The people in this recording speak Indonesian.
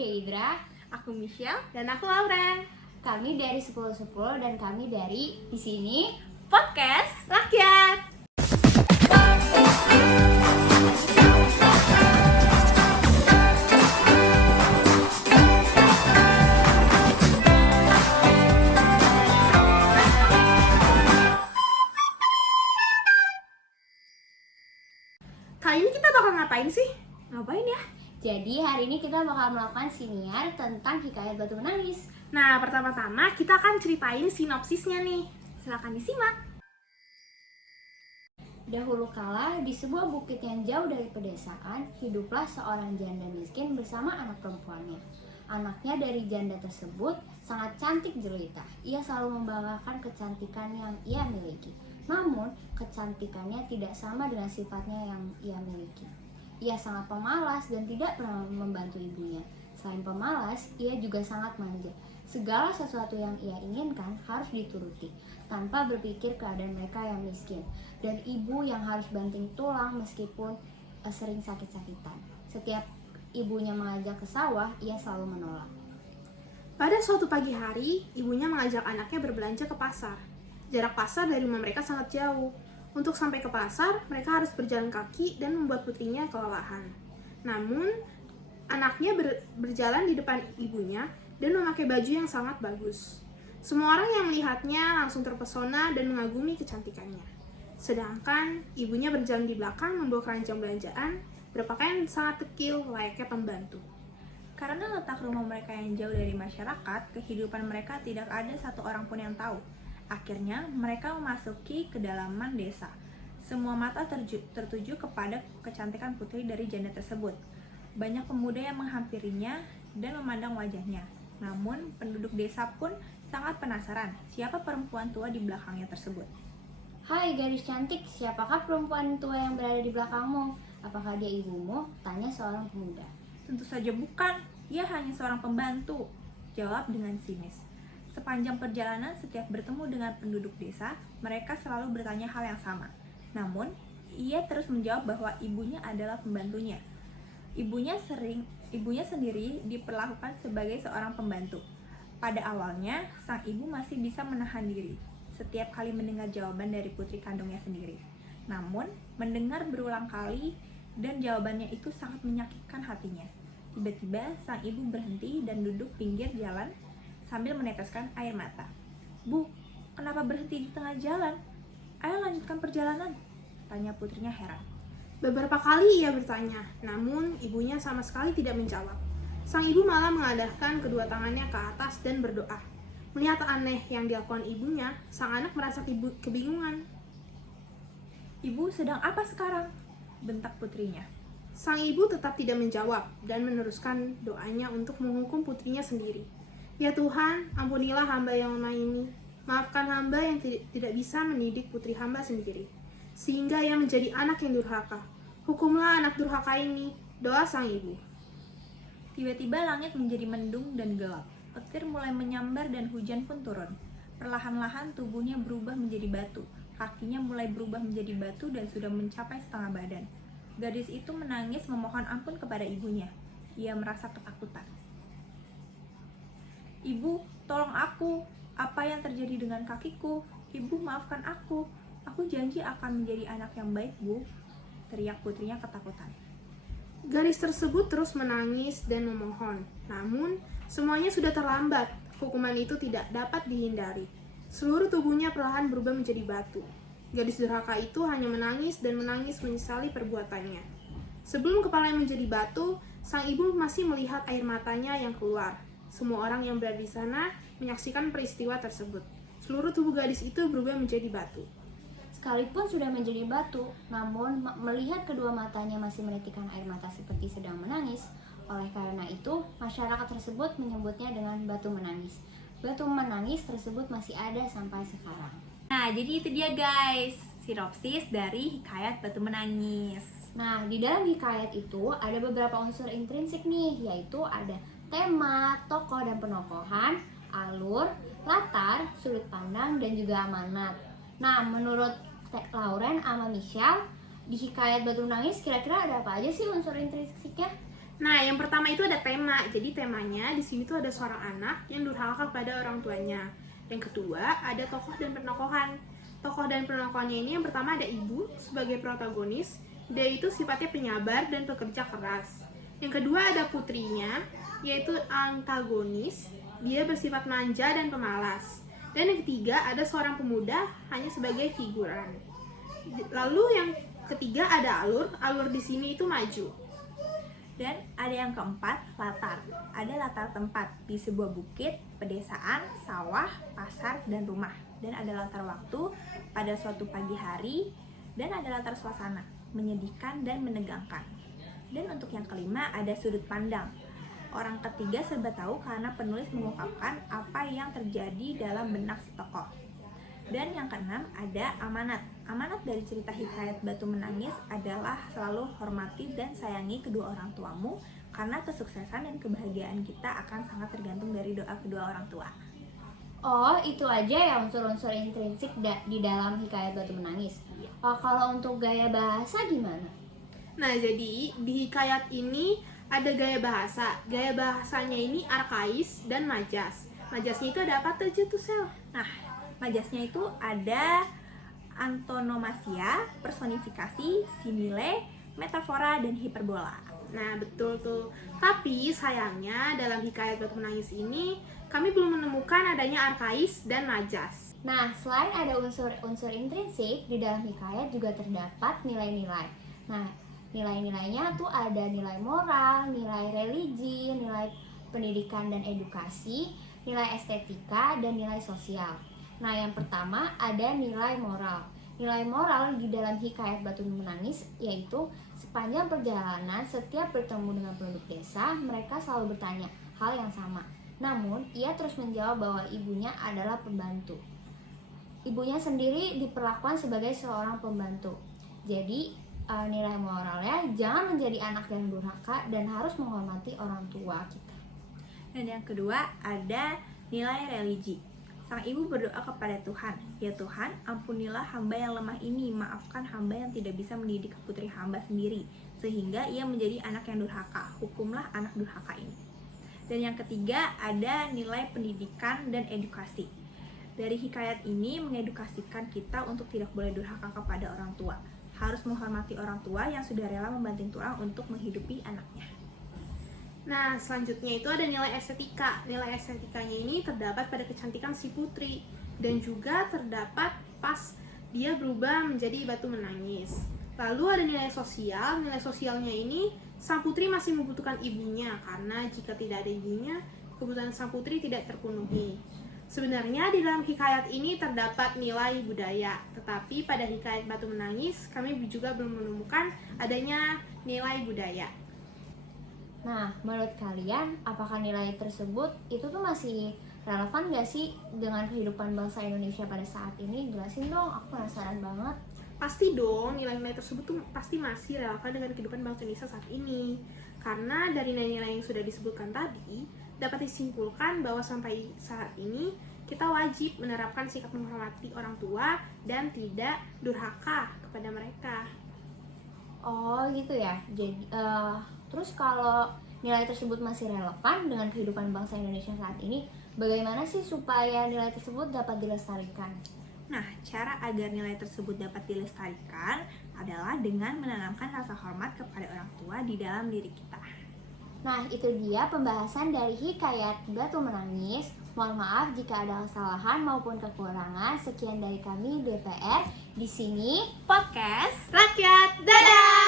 Deidra, Aku Michelle, dan aku Lauren. kami dari 1010 dan kami dari di sini. Podcast Rakyat. Kali ini kita bakal ngapain sih? Ngapain ya? Jadi hari ini kita bakal melakukan siniar tentang Hikayat Batu Menangis. Nah, pertama-tama kita akan ceritain sinopsisnya nih. Silakan disimak. Dahulu kala, di sebuah bukit yang jauh dari pedesaan, hiduplah seorang janda miskin bersama anak perempuannya. Anaknya dari janda tersebut sangat cantik jelita. Ia selalu membanggakan kecantikan yang ia miliki. Namun, kecantikannya tidak sama dengan sifatnya yang ia miliki. Ia sangat pemalas dan tidak pernah membantu ibunya. Selain pemalas, ia juga sangat manja. Segala sesuatu yang ia inginkan harus dituruti, tanpa berpikir keadaan mereka yang miskin. Dan ibu yang harus banting tulang meskipun sering sakit-sakitan. Setiap ibunya mengajak ke sawah, ia selalu menolak. Pada suatu pagi hari, ibunya mengajak anaknya berbelanja ke pasar. Jarak pasar dari rumah mereka sangat jauh. Untuk sampai ke pasar, mereka harus berjalan kaki dan membuat putrinya kelelahan. Namun, anaknya berjalan di depan ibunya dan memakai baju yang sangat bagus. Semua orang yang melihatnya langsung terpesona dan mengagumi kecantikannya. Sedangkan ibunya berjalan di belakang membawa keranjang belanjaan, berpakaian sangat kecil layaknya pembantu. Karena letak rumah mereka yang jauh dari masyarakat, kehidupan mereka tidak ada satu orang pun yang tahu. Akhirnya, mereka memasuki kedalaman desa. Semua mata tertuju kepada kecantikan putri dari janda tersebut. Banyak pemuda yang menghampirinya dan memandang wajahnya. Namun, penduduk desa pun sangat penasaran siapa perempuan tua di belakangnya tersebut. Hai gadis cantik, siapakah perempuan tua yang berada di belakangmu? Apakah dia ibumu? Tanya seorang pemuda. Tentu saja bukan, ia hanya seorang pembantu, jawab dengan sinis. Sepanjang perjalanan, setiap bertemu dengan penduduk desa, mereka selalu bertanya hal yang sama. Namun, ia terus menjawab bahwa ibunya adalah pembantunya. Ibunya sendiri diperlakukan sebagai seorang pembantu. Pada awalnya, sang ibu masih bisa menahan diri setiap kali mendengar jawaban dari putri kandungnya sendiri. Namun, mendengar berulang kali dan jawabannya itu sangat menyakitkan hatinya. Tiba-tiba, sang ibu berhenti dan duduk pinggir jalan sambil meneteskan air mata. "Bu, kenapa berhenti di tengah jalan? Ayo lanjutkan perjalanan," tanya putrinya heran. Beberapa kali ia bertanya, namun ibunya sama sekali tidak menjawab. Sang ibu malah mengadahkan kedua tangannya ke atas dan berdoa. Melihat aneh yang dilakukan ibunya, sang anak merasa kebingungan. "Ibu sedang apa sekarang?" bentak putrinya. Sang ibu tetap tidak menjawab dan meneruskan doanya untuk menghukum putrinya sendiri. "Ya Tuhan, ampunilah hamba yang lemah ini. Maafkan hamba yang tidak bisa mendidik putri hamba sendiri, sehingga ia menjadi anak yang durhaka. Hukumlah anak durhaka ini," doa sang ibu. Tiba-tiba langit menjadi mendung dan gelap. Petir mulai menyambar dan hujan pun turun. Perlahan-lahan tubuhnya berubah menjadi batu. Kakinya mulai berubah menjadi batu dan sudah mencapai setengah badan. Gadis itu menangis memohon ampun kepada ibunya. Ia merasa ketakutan. "Ibu, tolong aku. Apa yang terjadi dengan kakiku? Ibu, maafkan aku. Aku janji akan menjadi anak yang baik, Bu," teriak putrinya ketakutan. Gadis tersebut terus menangis dan memohon. Namun, semuanya sudah terlambat. Hukuman itu tidak dapat dihindari. Seluruh tubuhnya perlahan berubah menjadi batu. Gadis durhaka itu hanya menangis dan menangis menyesali perbuatannya. Sebelum kepalanya menjadi batu, sang ibu masih melihat air matanya yang keluar. Semua orang yang berada di sana menyaksikan peristiwa tersebut. Seluruh tubuh gadis itu berubah menjadi batu. Sekalipun sudah menjadi batu, namun melihat kedua matanya masih menitikkan air mata seperti sedang menangis. Oleh karena itu, masyarakat tersebut menyebutnya dengan batu menangis. Batu menangis tersebut masih ada sampai sekarang. Nah, jadi itu dia guys, sinopsis dari Hikayat Batu Menangis. Nah, di dalam hikayat itu ada beberapa unsur intrinsik nih, yaitu ada tema, tokoh dan penokohan, alur, latar, sudut pandang, dan juga amanat. Nah, menurut Lauren sama Michelle, di Hikayat Batu Menangis kira-kira ada apa aja sih unsur intrinsiknya? Nah, yang pertama itu ada tema. Jadi temanya di sini tuh ada seorang anak yang durhaka kepada orang tuanya. Yang kedua, ada tokoh dan penokohan. Tokoh dan penokohannya ini yang pertama ada ibu sebagai protagonis. Dia itu sifatnya penyabar dan pekerja keras. Yang kedua ada putrinya, yaitu antagonis. Dia bersifat manja dan pemalas. Dan yang ketiga ada seorang pemuda hanya sebagai figuran. Lalu yang ketiga ada alur. Alur di sini itu maju. Dan ada yang keempat, latar. Ada latar tempat di sebuah bukit, pedesaan, sawah, pasar, dan rumah. Dan ada latar waktu pada suatu pagi hari. Dan ada latar suasana, menyedihkan dan menegangkan. Dan untuk yang kelima ada sudut pandang. Orang ketiga serba tahu karena penulis mengungkapkan apa yang terjadi dalam benak si tokoh. Dan yang keenam ada amanat. Amanat dari cerita hikayat Batu Menangis adalah selalu hormati dan sayangi kedua orang tuamu karena kesuksesan dan kebahagiaan kita akan sangat tergantung dari doa kedua orang tua. Oh, itu aja ya unsur-unsur intrinsik di dalam hikayat Batu Menangis. Oh, kalau untuk gaya bahasa gimana? Nah, jadi di hikayat ini ada gaya bahasa. Gaya bahasanya ini arkais dan majas. Majasnya itu ada apa tuh Sel? Nah, majasnya itu ada antonomasia, personifikasi, simile, metafora, dan hiperbola. Nah, betul tuh. Tapi sayangnya dalam hikayat Batu Menangis ini kami belum menemukan adanya arkais dan majas. Nah, selain ada unsur-unsur intrinsik, di dalam hikayat juga terdapat nilai-nilai. Nah, nilai-nilainya tuh ada nilai moral, nilai religi, nilai pendidikan dan edukasi, nilai estetika, dan nilai sosial. Nah, yang pertama ada nilai moral. Nilai moral di dalam hikayat Batu Menangis yaitu sepanjang perjalanan setiap bertemu dengan penduduk desa, mereka selalu bertanya hal yang sama. Namun, ia terus menjawab bahwa ibunya adalah pembantu. Ibunya sendiri diperlakukan sebagai seorang pembantu. Jadi, nilai moralnya jangan menjadi anak yang durhaka dan harus menghormati orang tua kita. Dan yang kedua ada nilai religi. Sang ibu berdoa kepada Tuhan, "Ya Tuhan, ampunilah hamba yang lemah ini, maafkan hamba yang tidak bisa mendidik putri hamba sendiri, sehingga ia menjadi anak yang durhaka. Hukumlah anak durhaka ini." Dan yang ketiga ada nilai pendidikan dan edukasi. Dari hikayat ini mengedukasikan kita untuk tidak boleh durhaka kepada orang tua. Harus menghormati orang tua yang sudah rela membanting tulang untuk menghidupi anaknya. Nah, selanjutnya itu ada nilai estetika. Nilai estetikanya ini terdapat pada kecantikan si putri dan juga terdapat pas dia berubah menjadi Batu Menangis. Lalu ada nilai sosial. Nilai sosialnya ini sang putri masih membutuhkan ibunya karena jika tidak ada ibunya, kebutuhan sang putri tidak terpenuhi. Sebenarnya di dalam hikayat ini terdapat nilai budaya, tetapi pada hikayat Batu Menangis kami juga belum menemukan adanya nilai budaya. Nah, menurut kalian, apakah nilai tersebut itu tuh masih relevan gak sih dengan kehidupan bangsa Indonesia pada saat ini? Jelasin dong, aku penasaran banget. Pasti dong, nilai-nilai tersebut tuh pasti masih relevan dengan kehidupan bangsa Indonesia saat ini. Karena dari nilai-nilai yang sudah disebutkan tadi, dapat disimpulkan bahwa sampai saat ini kita wajib menerapkan sikap menghormati orang tua dan tidak durhaka kepada mereka. Oh gitu ya. Jadi terus kalau nilai tersebut masih relevan dengan kehidupan bangsa Indonesia saat ini, bagaimana sih supaya nilai tersebut dapat dilestarikan? Nah, cara agar nilai tersebut dapat dilestarikan adalah dengan menanamkan rasa hormat kepada orang tua di dalam diri kita. Nah, itu dia pembahasan dari hikayat Batu Menangis. Mohon maaf jika ada kesalahan maupun kekurangan. Sekian dari kami DPR. Di sini Podcast Rakyat, dadah!